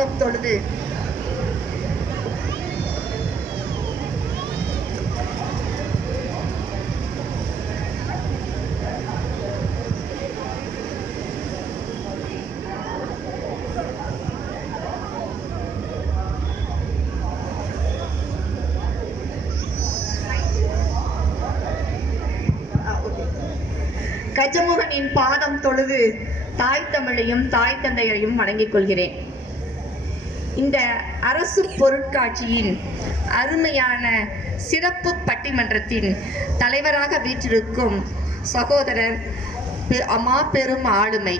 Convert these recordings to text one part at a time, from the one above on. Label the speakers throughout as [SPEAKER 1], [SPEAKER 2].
[SPEAKER 1] பாதம் தொழுது. கஜமுகனின் பாதம் தொழுது தாய் தமிழையும் தாய் தந்தையரையும் வணங்கிக் கொள்கிறேன். இந்த அரசு பொருட்காட்சியின் அருமையான சிறப்பு பட்டிமன்றத்தின் தலைவராக வீற்றிருக்கும் சகோதரர் அம்மா பெரும் ஆளுமை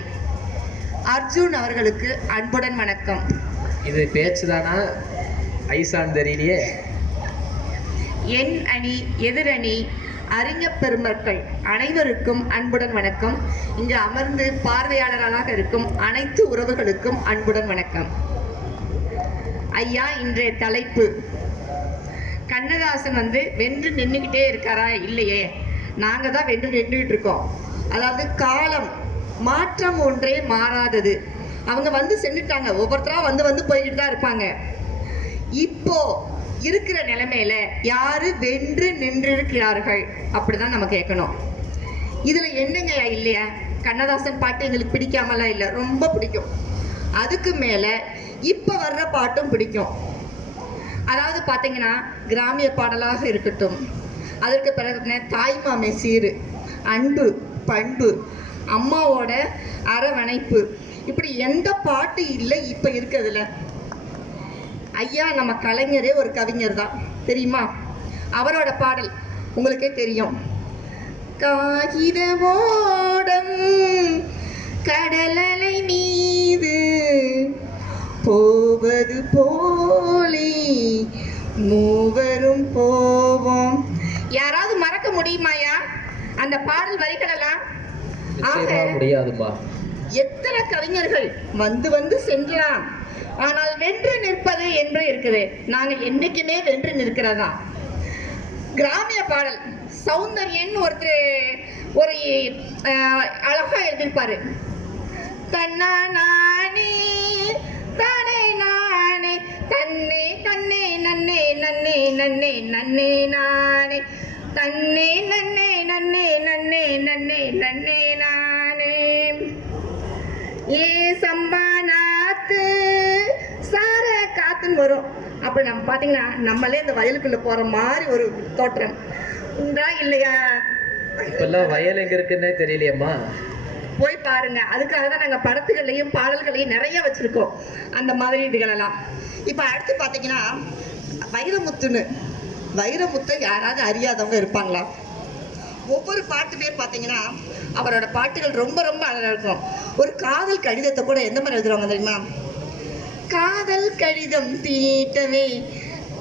[SPEAKER 1] அர்ஜுன் அவர்களுக்கு அன்புடன் வணக்கம்.
[SPEAKER 2] இது பேச்சு தானா ஐசான் தெரியலையே
[SPEAKER 1] என் அணி எதிரணி அறிஞர் பெருமக்கள் அனைவருக்கும் அன்புடன் வணக்கம். இங்கு அமர்ந்து பார்வையாளர்களாக இருக்கும் அனைத்து உறவுகளுக்கும் அன்புடன் வணக்கம். ஐயா இன்றைய தலைப்பு. கண்ணதாசன் வந்து வென்று நின்றுக்கிட்டே இருக்காரா? இல்லையே. நாங்கள் தான் வென்று நின்றுக்கிட்டு இருக்கோம். அதாவது காலம் மாற்றம் ஒன்றே மாறாதது. அவங்க வந்து சென்றுட்டாங்க. ஒவ்வொருத்தரா வந்து வந்து போய்கிட்டு தான் இருப்பாங்க. இப்போ இருக்கிற நிலைமையில யாரு வென்று நின்றிருக்கிறார்கள்? அப்படிதான் நம்ம கேட்கணும். இதுல என்னங்க இல்லையா? கண்ணதாசன் பாட்டு எங்களுக்கு பிடிக்காமலாம் இல்லை? ரொம்ப பிடிக்கும். அதுக்கு மேலே இப்போ வர்ற பாட்டும் பிடிக்கும். அதாவது பார்த்தீங்கன்னா கிராமிய பாடலாக இருக்கட்டும். அதற்கு பிறகு தாய்மாமே சீரு அன்பு பண்பு அம்மாவோட அரவணைப்பு. இப்படி எந்த பாட்டு இல்லை இப்போ இருக்கிறதுல. ஐயா நம்ம கலைஞரே ஒரு கவிஞர் தான். தெரியுமா? அவரோட பாடல் உங்களுக்கே தெரியும். காகித ஓடம் கடலலை மீது போவது போலே மூவரும் போவோம். யாராவது மறக்க முடியுமாயா அந்த பாடல் வரிகளெல்லாம்?
[SPEAKER 2] முடியாதுமா
[SPEAKER 1] எத்தனை கவிஞர்கள் வந்து வந்து சென்றலாம். ஆனால் வென்று நிற்பது என்று இருக்குது. நாங்க என்னைக்குமே வென்று நிற்கிறதா? கிராமிய பாடல். சௌந்தர்யன் ஒருத்தர் ஒரு அழகா எழுதியிருப்பாரு. தன்னா நானே தானே நானே தன்னே தன்னே நன்னே நன்னே நன்னே நன்னே நானே. தன்னே நன்னே நன்னே நன்னே நன்னே நன்னே நானே. ஏ சம்பா நாத்து சார காத்துன்னு வரும். அப்போ நம்ம பார்த்தீங்கன்னா நம்மளே இந்த வயலுக்குள்ளே போகிற மாதிரி ஒரு தோற்றம். உண்டா இல்லையா?
[SPEAKER 2] இப்பெல்லாம் வயல் எங்கே இருக்குன்னே தெரியலையேம்மா.
[SPEAKER 1] போய் பாருங்க. அதுக்காக தான் நாங்கள் படத்துகள்லையும் பாடல்களையும் நிறைய வச்சுருக்கோம். அந்த மாதிரி இதுகளெல்லாம் இப்போ அடுத்து பார்த்தீங்கன்னா வைரமுத்துன்னு. வைரமுத்தை யாராவது அறியாதவங்க இருப்பாங்களா? ஒவ்வொரு பாட்டுமே பார்த்தீங்கன்னா அவரோட பாட்டுகள் ரொம்ப ரொம்ப அழகாக இருக்கும். ஒரு காதல் கடிதத்தை கூட எந்த மாதிரி எழுதுறாங்க தெரியுமா? காதல் கடிதம் தீட்டவே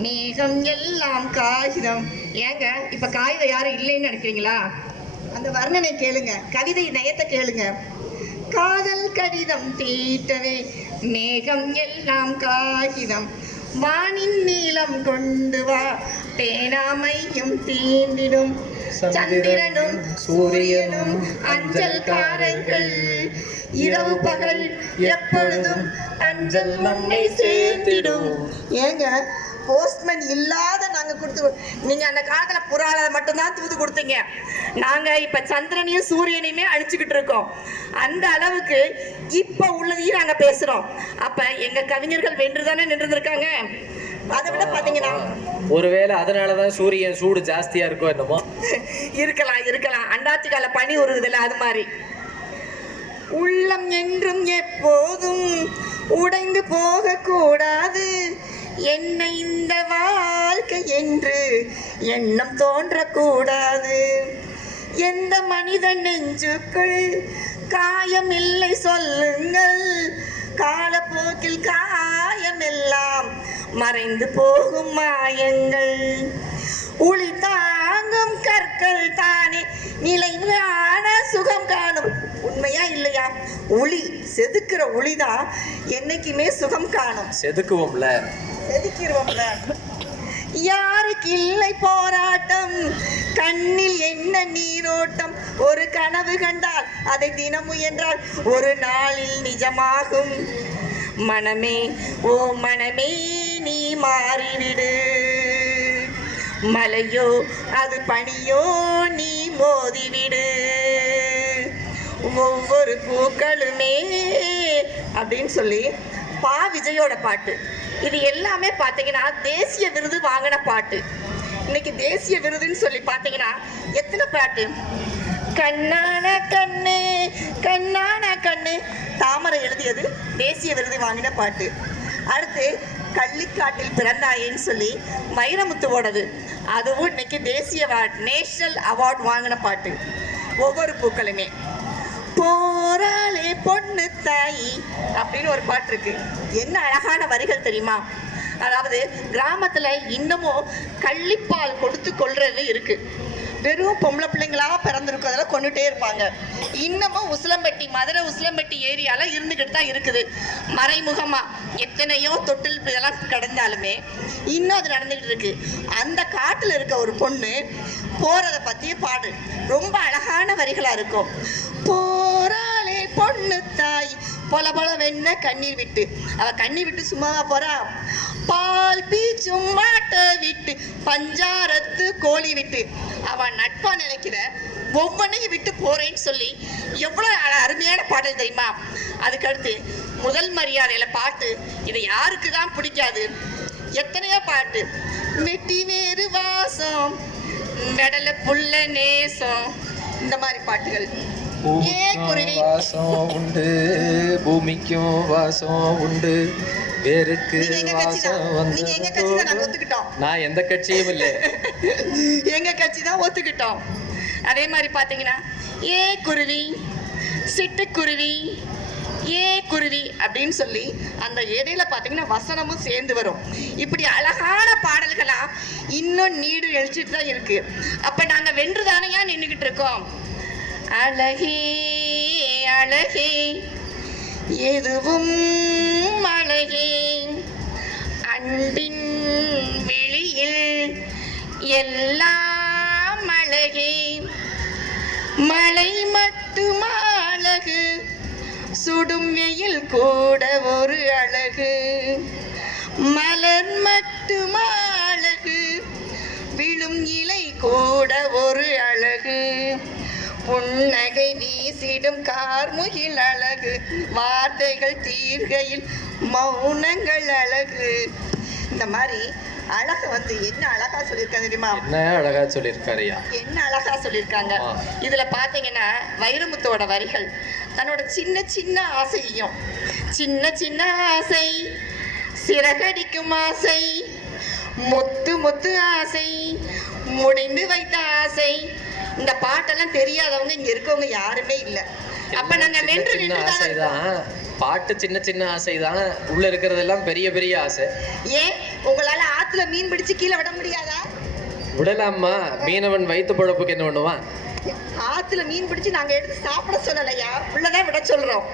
[SPEAKER 1] மேகம் எல்லாம் காகிதம். ஏங்க இப்போ காகிதம் யாரும் இல்லைன்னு நினைக்கிறீங்களா? அந்த வர்ணனை கேளுங்க கவிதை நயத்தை கேளுங்க. காதல் கடிதம் தீட்டவே மேகம் எல்லாம் காகிதம். வானின் நீளம் கொண்டு வா பேனாமையும் தீண்டிடும். சந்திரனும் சூரியனும் அஞ்சல் காரங்கள் இரவு பகல் எப்பொழுதும் அஞ்சல் நம்மை சேர்த்திடும். ஏங்க போஸ்ட்மேன் இல்லாத நாங்க கொடுத்து நீங்க அந்த காலத்துல புறால மட்டும்தான் தூது கொடுத்தீங்க. நாங்க இப்ப சந்திரனையும் சூரியனையுமே அழிச்சுக்கிட்டு இருக்கோம். அந்த அளவுக்கு இப்ப உள்ளதையும் நாங்க பேசுறோம். அப்ப எங்க கவிஞர்கள் வென்றுதானே நின்றுருக்காங்க அதை விட பாத்தீங்கன்னா
[SPEAKER 2] ஒருவேளை அதனாலதான் சூரியன் சூடு ஜாஸ்தியா இருக்கோ என்னமோ.
[SPEAKER 1] இருக்கலாம் இருக்கலாம். அண்டார்டிகால பனி உருகுதுல அது மாதிரி. உள்ளம் என்றும் எப்போதும் உடைந்து போக கூடாது என்ன இந்த வாழ்க்கை என்று எண்ணம் தோன்றக்கூடாது. எந்த மனிதன் நெஞ்சுக்குள் காயமில்லை சொல்லுங்கள். காலப்போக்கில் காயமெல்லாம் மறைந்து போகும் மாயங்கள். உளி தாங்கும் கற்கள் தானே நிலையான சுகம் காணும். உண்மையா இல்லையா? உளி செதுக்கிற உளிதான் என்னைக்குமே சுகம் காணும்.
[SPEAKER 2] செதுக்குவோம்ல.
[SPEAKER 1] செதுக்கிடுவோம்ல. யாருக்கு இல்லை போராட்டம்? கண்ணில் என்ன நீரோட்டம்? ஒரு கனவு கண்டால் அதை தினம் முயன்றால் ஒரு நாளில் நிஜமாகும். மனமே ஓ மனமே நீ மாறிவிடு. மலையோ அது பனியோ நீ மோதிவிடு. ஒவ்வொரு பூக்களுமே அப்படின்னு சொல்லி பா விஜயோட பாட்டு. இது எல்லாமே பார்த்தீங்கன்னா தேசிய விருது வாங்கின பாட்டு. இன்னைக்கு தேசிய விருதுன்னு சொல்லி பார்த்தீங்கன்னா எத்தனை பாட்டு? கண்ணான கண்ணு கண்ணான கண்ணு. தாமரை எழுதியது தேசிய விருது வாங்கின பாட்டு. அடுத்து கள்ளிக்காட்டில் பிறந்தாயேன்னு சொல்லி வைரமுத்துவோடது அதுவும் இன்னைக்கு தேசிய நேஷனல் அவார்ட் வாங்கின பாட்டு. ஒவ்வொரு பூக்களுமே. போராளே பொண்ணு தாயி அப்படின்னு ஒரு பாட்டு இருக்கு. என்ன அழகான வரிகள் தெரியுமா? அதாவது கிராமத்துல இன்னமும் கள்ளிப்பால் கொடுத்து கொள்றது இருக்கு. வெறும் பொம்பளை பிள்ளைங்களா பிறந்திருக்கும் அதெல்லாம் கொண்டுட்டே இருப்பாங்க. இன்னமும் உசிலம்பட்டி மதுரை உசிலம்பட்டி ஏரியால இருந்துகிட்டு தான் இருக்குது. மறைமுகமா எத்தனையோ தொட்டில் இதெல்லாம் கிடந்தாலுமே இன்னும் அது நடந்துகிட்டு இருக்கு. அந்த காட்டுல இருக்க ஒரு பொண்ணு போறதை பத்தியே பாடு. ரொம்ப அழகான வரிகளா இருக்கும். போ பொண்ணு தாய். பொல பொல வெண்ண கண்ணீர் விட்டு. அவ கண்ணீர் விட்டு சும்மாவா போறா? பால் பீச்சும் மாட்ட விட்டு பஞ்சாரத்து கோழி விட்டு. அவன் நட்பா நினைக்கிற ஒவ்வொன்றையும் விட்டு போறேன்னு சொல்லி எவ்வளவு அழ- அருமையான பாடல் தெரியுமா? அதுக்கடுத்து முதல் மரியாதையில பாட்டு இது யாருக்கு தான் பிடிக்காது. எத்தனையோ பாட்டு. வெட்டி வேறு வாசம் மெடல புள்ள நேசம் இந்த மாதிரி பாட்டுகள்.
[SPEAKER 2] பூமிக்கும் வாசம் உண்டு பூமிக்கும் வாசம் உண்டு. வேருக்கு வாசம் வந்து நான் எந்த கட்சியும் இல்லை.
[SPEAKER 1] எங்க கட்சி தான் ஒத்துக்கிட்டோம். அதே மாதிரி பாத்தீங்கன்னா ஏ குருவி சிட்டுக்குருவி ஏ குருவி அப்படின்னு சொல்லி அந்த இடையில பாத்தீங்கன்னா வசனமும் சேர்ந்து வரும். இப்படி அழகான பாடல்களா இன்னும் நீடு எழுச்சிட்டு தான் இருக்கு. அப்ப நாங்க வென்றுதானையா நின்றுகிட்டு இருக்கோம்? அழகே அழகே எதுவும் அழகே. அன்பின் வெளியில் எல்லாம் அழகே. மழை மட்டும் அழகு சுடும் வெயில் கூட ஒரு அழகு. மலர் மட்டும் அழகு விழும் இலை கூட ஒரு அழகு. புன்னகை வீசிடும் கார்முகில் அழகு. வார்த்தைகள் தீர்கையில் மௌனங்கள் அழகு. இந்த மாதிரி அழகு வந்து என்ன அழகா சொல்லியிருக்காங்க தெரியுமா?
[SPEAKER 2] என்ன அழகா சொல்லியிருக்காருயா
[SPEAKER 1] என்ன அழகா சொல்லியிருக்காங்க. இதுல பாத்தீங்கன்னா வைரமுத்தோட வரிகள். தன்னோட சின்ன சின்ன ஆசையையும் சின்ன சின்ன ஆசை சிறகடிக்கும் ஆசை முத்து முத்து ஆசை முடிந்து வைத்த ஆசை இந்த பாட்டெல்லாம் தெரியாதவங்க இங்க இருக்கவங்க யாருமே இல்ல. அப்ப நாங்க வென்று நின்றுதான்
[SPEAKER 2] பாட்டு சின்ன சின்ன ஆசைதான் உள்ள இருக்கிறதெல்லாம் பெரிய பெரிய ஆசை.
[SPEAKER 1] ஏன்? உங்களால ஆத்துல மீன் பிடிச்சு கீழே விட முடியாதா?
[SPEAKER 2] விடலாமா மீனவன் வயிற்று பொழப்புக்கு என்ன பண்ணுவான்?
[SPEAKER 1] ஆத்துல மீன் பிடிச்சு நாங்க எடுத்து சாப்பிட சொல்லலையா? உள்ளதான் விட சொல்றோம்.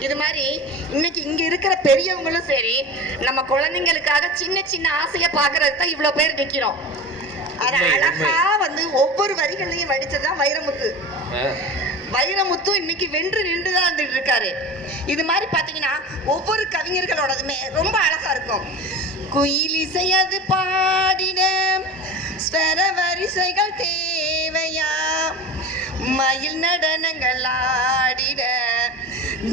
[SPEAKER 1] இது மாதிரி இன்னைக்கு இங்க இருக்கிற பெரியவங்களும் சரி நம்ம குழந்தைங்களுக்காக சின்ன சின்ன ஆசைய பாக்குறதுக்கு தான் இவ்வளவு பேர் நிக்கிறோம். அது அழகா வந்து ஒவ்வொரு வரிகளையும் வடிச்சதுதான் வைரமுத்து. வைரமுத்து இன்னைக்கு வென்று நின்று தான் இருந்துட்டு இருக்காரு. இது மாதிரி பாத்தீங்கன்னா ஒவ்வொரு கவிஞர்களோடதுமே ரொம்ப அழகா இருக்கும். குயில் இசை அது பாடின ஸ்வர வரிசைகள் தேவையா? மயில் நடனங்கள் ஆடிட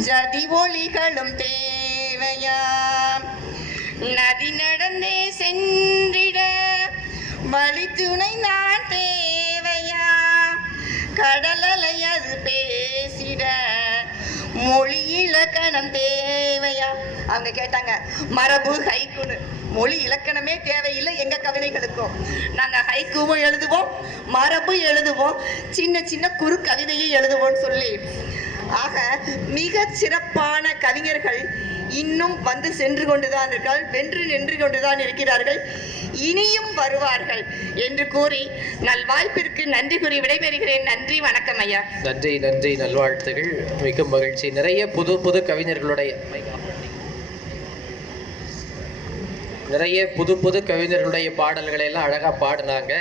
[SPEAKER 1] ஜதி ஒளிகளும் தேவையா? நதி நடந்தே சென்றிட வழி துணை நான் தேவையா? கடலலை அது பேசிட. மொழி இலக்கணம் தேவையா? அவங்க கேட்டாங்க மரபு ஹைக்குன்னு. மொழி இலக்கணமே தேவையில்லை எங்க கவிதைகளுக்கும். நாங்க ஹைக்குவும் எழுதுவோம் மரபு எழுதுவோம் சின்ன சின்ன குறு கவிதையும் எழுதுவோம்னு சொல்லி. ஆக மிக சிறப்பான கவிஞர்கள் இன்னும் வந்து சென்று கொண்டுதான் இருக்கிறார்கள் வென்று நின்று கொண்டுதான் இருக்கிறார்கள் இனியும் வருவார்கள் என்று கூறி நல்வாய்ப்பிற்கு நன்றி கூறி விடைபெறுகிறேன். நன்றி வணக்கம் ஐயா.
[SPEAKER 2] நன்றி நன்றி நல்வாழ்த்துகள். மிக மகிழ்ச்சி. நிறைய புது புது கவிஞர்களுடைய நிறைய புது புது கவிஞர்களுடைய பாடல்களை எல்லாம் அழகா பாடினாங்க.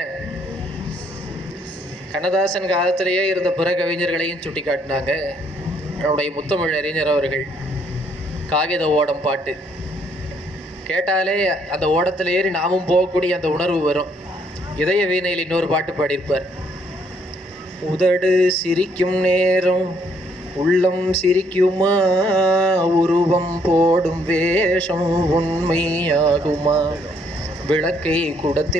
[SPEAKER 2] கண்ணதாசன் காலத்திலேயே இருந்த பிற கவிஞர்களையும் சுட்டி காட்டினாங்க நம்முடைய முத்தமிழ் அறிஞர் அவர்கள். காகித ஓடம் பாட்டு. கேட்டாலே அந்த ஓடத்தில் ஏறி நாமும் போகக்கூடிய அந்த உணர்வு வரும். இதய வீணையில் இன்னொரு பாட்டு பாடியிருப்பார். உதடு சிரிக்கும் நேரம் உள்ளம் சிரிக்குமா? உருவம் போடும் வேஷம் உண்மையாகுமா? விளக்கை குடத்தில்